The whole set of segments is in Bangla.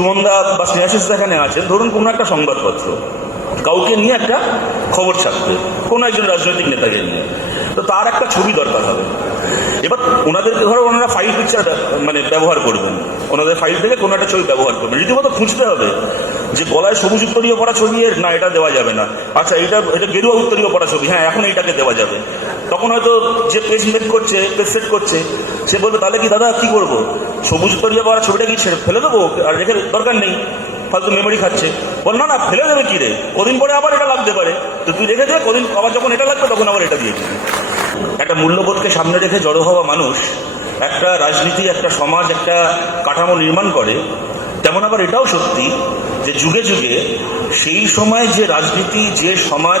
সুমনদা বা স্নেহাশিস এখানে আছেন, ধরুন কোনো একটা সংবাদপত্র, কাউকে নিয়ে একটা খবর ছাপবে কোনো একজন রাজনৈতিক নেতাকে নিয়ে, তো তার একটা ছবি দরকার হবে। এবার ওনাদেরকে ধরো ওনারা ফাইল পিকচার মানে ব্যবহার করবেন, ওনাদের ফাইল থেকে কোনো একটা ছবি ব্যবহার করবেন, রীতিমতো খুঁজতে হবে যে গলায় সবুজ উত্তরীয় পড়া ছবি না, এটা দেওয়া যাবে না। আচ্ছা এটা এটা গেরুয়া উত্তরীয় পড়া ছবি হ্যাঁ এখন এইটাকে দেওয়া যাবে। তখন হয়তো যে মেক করছে পেজ সেট করছে, সে বলবে, তাহলে কি দাদা কি করব? সবুজ উত্তরীয় পড়া ছবিটা কি ছেড়ে ফেলে দেবো? আর রেখে দরকার নেই, ফালতু মেমোরি খাচ্ছে। বল না না, ফেলে দেবে কি রে? কদিন পরে আবার এটা লাগতে পারে। তো তুই রেখে দে, কদিন আবার যখন এটা লাগবে, তখন আবার এটা দিয়ে দিবি। একটা মূল্যবোধকে সামনে রেখে জড়ো হওয়া মানুষ, একটা রাজনীতি, একটা সমাজ, একটা কাঠামো নির্মাণ করে, তেমন আবার এটাও সত্যি যে যুগে যুগে সেই সময় যে রাজনীতি, যে সমাজ,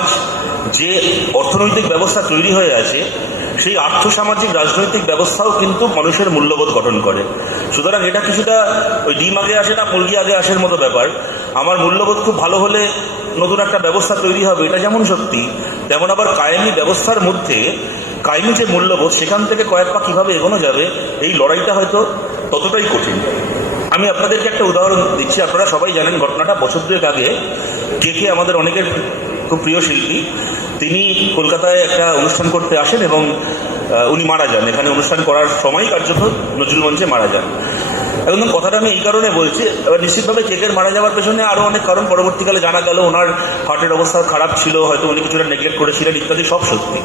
যে অর্থনৈতিক ব্যবস্থা তৈরি হয়ে আছে, সেই আর্থসামাজিক রাজনৈতিক ব্যবস্থাও কিন্তু মানুষের মূল্যবোধ গঠন করে। সুতরাং এটা কিছুটা ওই ডিম আগে আসে না, মুরগি আগে আসার মতো ব্যাপার। আমার মূল্যবোধ খুব ভালো হলে নতুন একটা ব্যবস্থা তৈরি হবে, এটা যেমন সত্যি, তেমন আবার কায়েমি ব্যবস্থার মধ্যে কায়েমি যে মূল্যবোধ, সেখান থেকে কয়েক পা কীভাবে এগোনো যাবে, এই লড়াইটা হয়তো ততটাই কঠিন। আমি আপনাদেরকে একটা উদাহরণ দিচ্ছি। আপনারা সবাই জানেন ঘটনাটা। বছর দুয়েক আগে কে কে আমাদের অনেকের খুব প্রিয় শিল্পী, তিনি কলকাতায় একটা অনুষ্ঠান করতে আসেন এবং উনি মারা যান। এখানে অনুষ্ঠান করার সময় কার্যত নজরুল মঞ্চে মারা যান। এখন কথাটা আমি এই কারণে বলছি, এবার নিশ্চিতভাবে কেকের মারা যাওয়ার পেছনে আরও অনেক কারণ পরবর্তীকালে জানা গেল। ওনার হার্টের অবস্থা খারাপ ছিল, হয়তো উনি কিছুটা নেগলেক্ট করেছিলেন ইত্যাদি, সব সত্যি।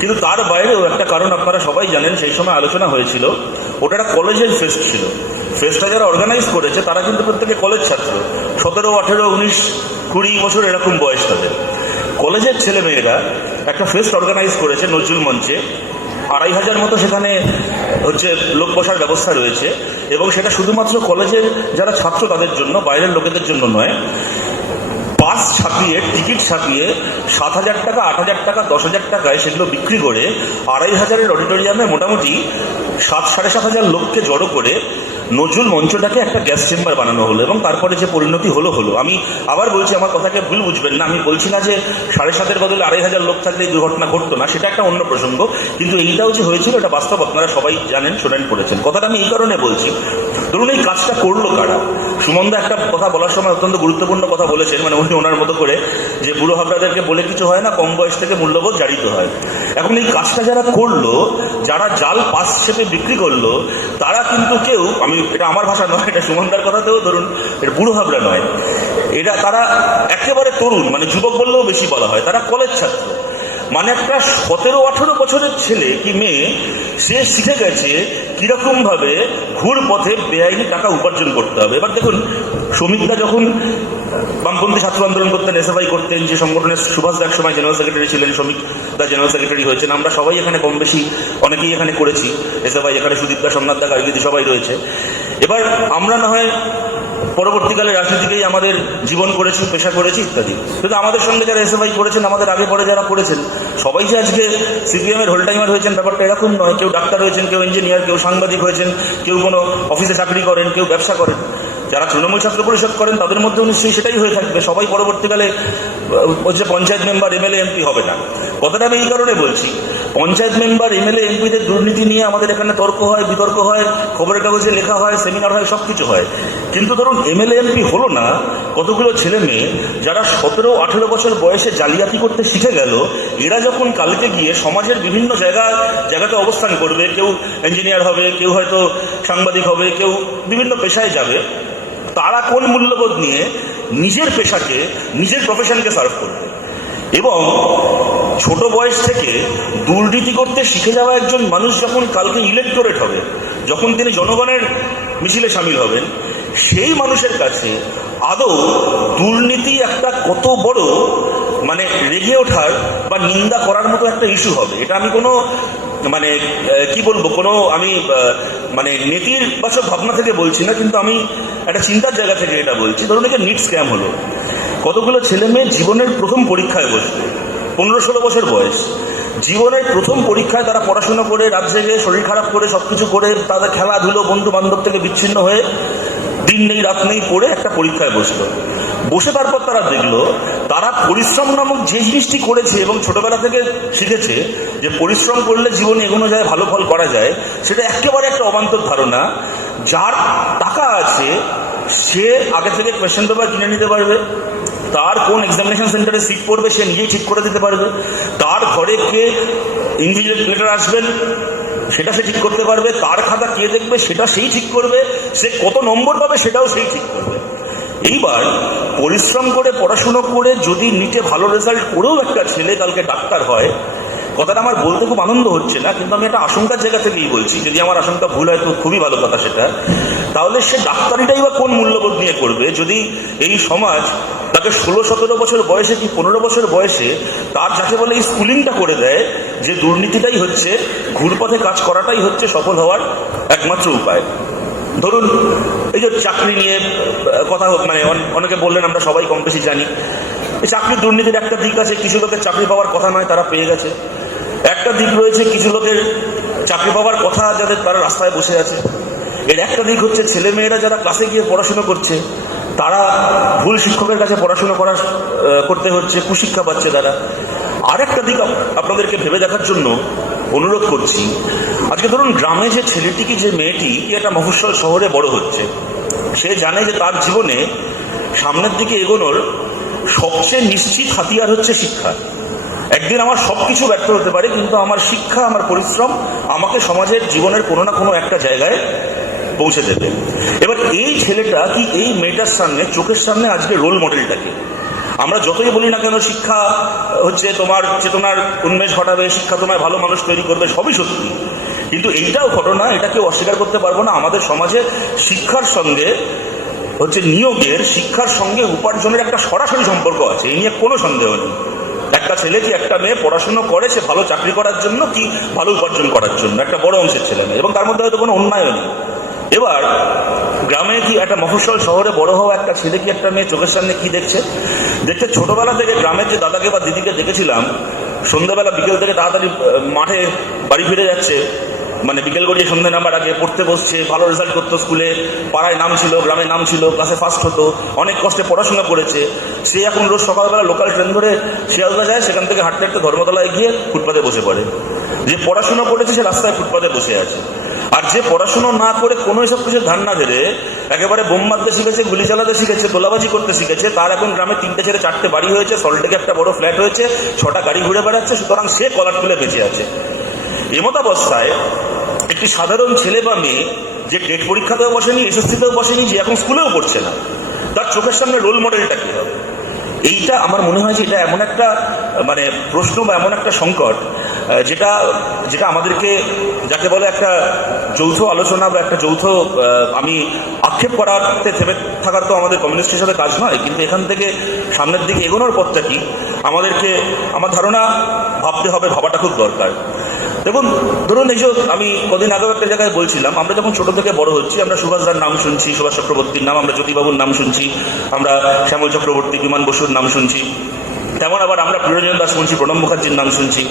কিন্তু তার বাইরেও একটা কারণ আপনারা সবাই জানেন, সেই সময় আলোচনা হয়েছিল। ওটা একটা কলেজের ফেস্ট ছিল। ফেস্টটা যারা অর্গানাইজ করেছে, তারা কিন্তু প্রত্যেকে কলেজ ছাত্র। সতেরো, আঠেরো, উনিশ, কুড়ি বছর এরকম বয়স তাদের। কলেজের ছেলে মেয়েরা একটা ফেস্ট অর্গানাইজ করেছে নজরুল মঞ্চে। আড়াই হাজার মতো সেখানে হচ্ছে লোক বসার ব্যবস্থা রয়েছে এবং সেটা শুধুমাত্র কলেজের যারা ছাত্র তাদের জন্য, বাইরের লোকেদের জন্য নয়। পাস ছাপিয়ে, টিকিট ছাপিয়ে সাত হাজার টাকা, আট হাজার টাকা, দশ হাজার টাকায় সেগুলো বিক্রি করে আড়াই হাজারের অডিটোরিয়ামে মোটামুটি সাত, সাড়ে সাত হাজার লোককে জড়ো করে নজরুল মঞ্চটাকে একটা গ্যাস চেম্বার বানানো হলো এবং তারপরে যে পরিণতি হলো হলো। আমি আবার বলছি, আমার কথাকে ভুল বুঝবেন না। আমি বলছি না যে সাড়ে সাতের বদলে আড়াই হাজার লোক থাকলে এই দুর্ঘটনা ঘটতো না, সেটা একটা অন্য প্রসঙ্গ। কিন্তু এইটাও যে হয়েছিল, এটা বাস্তব আপনারা সবাই জানেন, শোনেন, পড়েছেন। কথাটা আমি এই কারণে বলছি, ধরুন এই কাজটা করল কারা? সুমন্দা একটা কথা বলার সময় অত্যন্ত গুরুত্বপূর্ণ কথা বলেছেন মানে উনি ওনার মতো করে, যে বুড়ো হাবড়াদেরকে বলে কিছু হয় না, কম বয়স থেকে মূল্যবোধ জারিত হয়। এখন এই কাজটা যারা করল, যারা জাল পাস ছেপে বিক্রি করল, তারা কিন্তু কেউ, আমি এটা আমার ভাষা নয়, এটা সুমনদার কথাতেও ধরুন, এটা বুড়ো হাবড়া নয়। এটা তারা একেবারে তরুণ মানে যুবক বললেও বেশি বলা হয়, তারা কলেজ ছাত্র। মানে একটা সতেরো, আঠেরো বছরের ছেলে কি মেয়ে, সে শিখে গেছে কীরকমভাবে ঘুর পথে বেআইনি টাকা উপার্জন করতে হবে। এবার দেখুন, শ্রমিকরা যখন বামপন্থী ছাত্র আন্দোলন করতেন, এসএফআই করতেন, যে সংগঠনের সুভাষ এক সময় জেনারেল সেক্রেটারি ছিলেন শ্রমিক দা জেনারেল সেক্রেটারি হয়েছেন। আমরা সবাই এখানে কম বেশি অনেকেই এখানে করেছি। এসএফআই এখানে সুদীপ দা সোমনাথ দা, কারিগিরি সবাই রয়েছে। এবার আমরা না হয় পরবর্তীকালে রাজনীতিকেই আমাদের জীবন করেছি, পেশা করেছি ইত্যাদি। কিন্তু আমাদের সঙ্গে যারা এসএফআই করেছেন, আমাদের আগে পরে যারা করেছেন, সবাই যে আজকে সিপিএম এর হোল টাইমার হয়েছেন, ব্যাপারটা এরকম নয়। কেউ ডাক্তার হয়েছেন, কেউ ইঞ্জিনিয়ার কেউ সাংবাদিক হয়েছেন, কেউ কোনো অফিসে চাকরি করেন, কেউ ব্যবসা করেন। যারা তৃণমূল ছাত্র পরিষদ করেন, তাদের মধ্যেও নিশ্চয়ই সেটাই হয়ে থাকবে। সবাই পরবর্তীকালে হচ্ছে পঞ্চায়েত মেম্বার, এমএলএ, এমপি হবে না। কথাটা আমি এই কারণে বলছি, পঞ্চায়েত মেম্বার, এমএলএ, এমপিদের দুর্নীতি নিয়ে আমাদের এখানে তর্ক হয়, বিতর্ক হয়, খবরের কাগজে লেখা হয়, সেমিনার হয় সব কিছু হয়। কিন্তু ধরুন, এমএলএ, এমপি হলো না, কতগুলো ছেলে মেয়ে, যারা সতেরো, আঠেরো বছর বয়সে জালিয়াতি করতে শিখে গেল, এরা যখন কালকে গিয়ে সমাজের বিভিন্ন জায়গা, জায়গাতে অবস্থান করবে, কেউ ইঞ্জিনিয়ার হবে, কেউ হয়তো সাংবাদিক হবে, কেউ বিভিন্ন পেশায় যাবে তারা কোন মূল্যবোধ নিয়ে নিজের পেশাকে, নিজের প্রফেশনকে সার্ভ করবে? এবং ছোট বয়স থেকে দুর্নীতি করতে শিখে যাওয়া একজন মানুষ যখন কালকে ইলেকটোরেট হবে, যখন তিনি জনগণের মিছিলে সামিল হবেন, সেই মানুষের কাছে আদৌ দুর্নীতি একটা কত বড় মানে রেগে ওঠার বা নিন্দা করার মতো একটা ইস্যু হবে? এটা আমি কোনো মানে কি বলব, কোনো আমি মানে নীতির বাচক ভাবনা থেকে বলছি না, কিন্তু আমি একটা চিন্তার জায়গা থেকে এটা বলছি। ধরুন এটা নিট স্ক্যাম হলো। কতগুলো ছেলে মেয়ে জীবনের প্রথম পরীক্ষায় বসবে? পনেরো ষোলো বছর বয়স। জীবনের প্রথম পরীক্ষায় তারা পড়াশোনা করে, রাত জেগে শরীর খারাপ করে সব কিছু করে, তাদের খেলাধুলো বন্ধু বান্ধব থেকে বিচ্ছিন্ন হয়ে দিন নেই, রাত নেই পড়ে একটা পরীক্ষায় বসল। বসে তারপর তারা দেখল তারা পরিশ্রম নামক যে জিনিসটি করেছে এবং ছোটবেলা থেকে শিখেছে যে পরিশ্রম করলে জীবনে এগোনো যায়, ভালো ফল করা যায়, সেটা একেবারে একটা অবান্তর ধারণা। যার টাকা আছে, সে আগে থেকে কোয়েশ্চেন পেপার কিনে নিতে পারবে, তার কোন এক্সামিনেশন সেন্টারে সিট পড়বে, সে নিজেই ঠিক করে দিতে পারবে, তার ঘরে কে ইনভিজিলেটর আসবেন, সেটা সে ঠিক করতে পারবে কার খাতা কে দেখবে, সেটা সেই ঠিক করবে, সে কত নম্বর পাবে, সেটাও সেই ঠিক করবে। এইবার পরিশ্রম করে, পড়াশুনো করে, যদি নিটে ভালো রেজাল্ট করেও একটা ছেলে কালকে ডাক্তার হয়, কথাটা আমার বলতে খুব আনন্দ হচ্ছে না, কিন্তু আমি একটা আশঙ্কার জায়গা থেকেই বলছি, যদি আমার আশঙ্কা ভুল হয় তো খুবই ভালো কথা সেটা, তাহলে সে ডাক্তারিটাই বা কোন মূল্যবোধ নিয়ে করবে? যদি এই সমাজ তাকে ষোলো সতেরো বছর বয়সে কি পনেরো বছর বয়সে তার যাকে বলে এই স্কুলিংটা করে দেয়, যে দুর্নীতিটাই হচ্ছে, ঘুরপথে কাজ করাটাই হচ্ছে সফল হওয়ার একমাত্র উপায়। ধরুন এই যে চাকরি নিয়ে কথা হোক, মানে অনেকে বললেন আমরা সবাই কম বেশি জানি। এই চাকরির দুর্নীতির একটা দিক আছে কিছু লোকের চাকরি পাওয়ার কথা নয় তারা পেয়ে গেছে। একটা দিক রয়েছে কিছু লোকের চাকরি পাওয়ার কথা যাদের তারা রাস্তায় বসে আছে। এর একটা দিক হচ্ছে ছেলে মেয়েরা যারা ক্লাসে গিয়ে পড়াশোনা করছে তারা ভুল শিক্ষকের কাছে পড়াশোনা করা করতে হচ্ছে কুশিক্ষা পাচ্ছে তারা। আর একটা দিক আপনাদেরকে ভেবে দেখার জন্য অনুরোধ করছি, আজকে ধরুন গ্রামে যে ছেলেটি কি, যে মেয়েটি একটা মফস্বল শহরে বড় হচ্ছে, সে জানে যে তার জীবনে সামনের দিকে এগোনোর সবচেয়ে নিশ্চিত হাতিয়ার হচ্ছে শিক্ষা। একদিন আমার সব কিছু ব্যর্থ হতে পারে, কিন্তু আমার শিক্ষা, আমার পরিশ্রম আমাকে সমাজের জীবনের কোনো না কোনো একটা জায়গায় পৌঁছে দেবে। এবার এই ছেলেটা কি এই মেয়েটার সামনে, চোখের সামনে আজকে রোল মডেলটাকে আমরা যতই বলি না কেন, শিক্ষা হচ্ছে তোমার চেতনার উন্মেষ ঘটাবে, শিক্ষা তোমায় ভালো মানুষ তৈরি করবে, সবই সত্যি। কিন্তু এইটাও ঘটনা এটা কেউ অস্বীকার করতে পারব না। আমাদের সমাজে শিক্ষার সঙ্গে হচ্ছে নিয়োগের, শিক্ষার সঙ্গে উপার্জনের একটা সরাসরি সম্পর্ক আছে এই নিয়ে কোনো সন্দেহ নেই। একটা ছেলে কি একটা মেয়ে পড়াশুনো করে, সে ভালো চাকরি করার জন্য কি ভালো উপার্জন করার জন্য? একটা বড় অংশের ছেলে মেয়ে, এবং তার মধ্যে হয়তো কোনো অন্যায় নেই। এবার, গ্রামে কি একটা মফস্বল শহরে বড় হওয়া একটা ছেলে কি একটা মেয়ে চোখের সামনে কি দেখছে? দেখছে ছোটবেলা থেকে গ্রামের যে দাদাকে বা দিদিকে দেখেছিলাম, সন্ধ্যাবেলা বিকেল থেকে তাড়াতাড়ি মাঠে বাড়ি ফিরে যাচ্ছে। মানে বিকেল গড়িয়ে সন্ধ্যে নাম্বার আগে পড়তে বসছে, ভালো রেজাল্ট করতো স্কুলে, পাড়ায় নাম ছিল, গ্রামে নাম ছিল ক্লাসে ফার্স্ট হতো, অনেক কষ্টে পড়াশোনা করেছে। সে এখন রোজ সকালবেলা লোকাল ট্রেন ধরে শিয়ালদা যায়, সেখান থেকে হাঁটতে হাঁটতে ধর্মতলায় গিয়ে ফুটপাতে বসে পড়ে। যে পড়াশোনা করেছে, সে রাস্তায় ফুটপাতে বসে আছে। আর যে পড়াশুনো না করে কোনো এসব কিছু ধান না ধরে, একেবারে বোম মারতে শিখেছে, গুলি চালাতে শিখেছে, তোলাবাজি করতে শিখেছে, তার এখন গ্রামে তিনটে ছেড়ে চারটে বাড়ি হয়েছে সল্টেকে একটা বড় ফ্ল্যাট হয়েছে, ছটা গাড়ি ঘুরে বেড়াচ্ছে, সুতরাং সে কলার তুলে বেঁচে আছে। এমতাবস্থায় একটি সাধারণ ছেলে বা মেয়ে যে টেট পরীক্ষাতেও বসেনি, এসএসসিতেও বসেনি, যে এখন স্কুলেও পড়ছে না, তার চোখের সামনে রোল মডেলটা কী হবে? এইটা আমার মনে হয় যে এটা এমন একটা মানে প্রশ্ন বা এমন একটা সংকট যেটা যেটা আমাদেরকে যাকে বলে একটা যৌথ আলোচনা বা একটা যৌথ আমি আক্ষেপ করাতে থেমে থাকার তো আমাদের কমিউনিস্ট হিসাবে কাজ নয়, কিন্তু এখান থেকে সামনের দিকে এগোনোর পথটা কি? আমাদেরকে, আমার ধারণা ভাবতে হবে, ভাবাটা খুব দরকার। দেখুন, ধরুন এই যে আমি কদিন আগেও একটা জায়গায় বলছিলাম, আমরা যখন ছোট থেকে বড় হচ্ছি, আমরা সুভাষদার নাম শুনছি, সুভাষ চক্রবর্তীর নাম, আমরা জ্যোতিবাবুর নাম শুনছি, আমরা শ্যামল চক্রবর্তী বিমান বসুর নাম শুনছি, তেমন আবার আমরা প্রিয়রঞ্জন দাস শুনছি প্রণব মুখার্জির নাম শুনছি।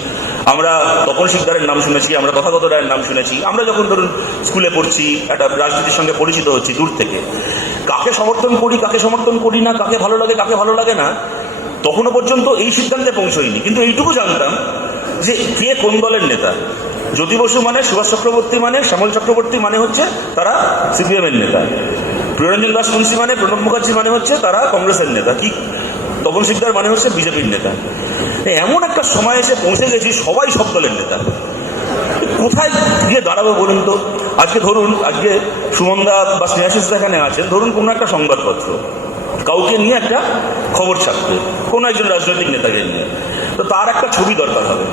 আমরা তপন শিকদারের নাম শুনেছি, আমরা তথাগত রায়ের নাম শুনেছি। আমরা যখন ধরুন স্কুলে পড়ছি, একটা রাজনীতির সঙ্গে পরিচিত হচ্ছি দূর থেকে। কাকে সমর্থন করি, কাকে সমর্থন করি না, কাকে ভালো লাগে, কাকে ভালো লাগে না, তখনও পর্যন্ত এই সিদ্ধান্তে পৌঁছয়নি। কিন্তু এইটুকু জানতাম যে কে কোন দলের নেতা। জ্যোতি বসু মানে সুভাষ চক্রবর্তী মানে শ্যামল চক্রবর্তী মানে হচ্ছে তারা সিপিএম এর নেতা। প্রিয়রঞ্জন দাস মুন্সি মানে প্রণব মুখার্জি মানে হচ্ছে তারা কংগ্রেসের নেতা। কি তপন সিকদার মানে হচ্ছে বিজেপির নেতা। এমন একটা সময় এসে পৌঁছে গেছি, সবাই সব দলের নেতা। কোথায় গিয়ে দাঁড়াবো বলুন তো? আজকে ধরুন, আজকে সুমনদা বা স্নেহাশিস এখানে আছেন ধরুন কোনো একটা সংবাদপত্র। কাউকে নিয়ে একটা খবর ছাপতে কোনো একজন রাজনৈতিক নেতাকে নিয়ে। তো তার একটা ছবি দরকার হবে।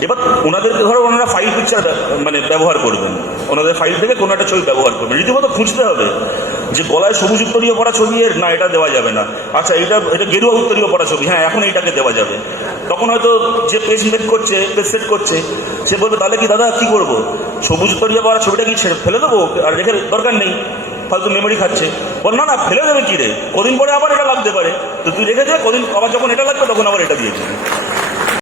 এবার ওনাদের ধরো, ওনারা ফাইল পিকচার মানে ব্যবহার করবেন। ওনাদের ফাইল থেকে কোনো একটা ছবি ব্যবহার করবেন। রীতিমতো খুঁজতে হবে যে গলায় সবুজ উত্তরীয় পড়া ছবি এর না, এটা দেওয়া যাবে না। আচ্ছা এটা এটা গেরুয়া উত্তরীয় পড়া ছবি হ্যাঁ এখন এইটাকে দেওয়া যাবে। তখন হয়তো যে মেক করছে, পেজ সেট করছে, সে বলবে, তাহলে কি দাদা, কি করব? সবুজ তরিয়া পাওয়ার ছবিটা কি ছেড়ে ফেলে দেবো? আর রেখে দরকার নেই। ফালতু মেমোরি খাচ্ছে। বল, না না, ফেলে দেবে কি রে? কদিন পরে আবার এটা লাগতে পারে। তো তুই রেখে দে, কদিন, আবার যখন এটা লাগবে, তখন আবার এটা দিয়ে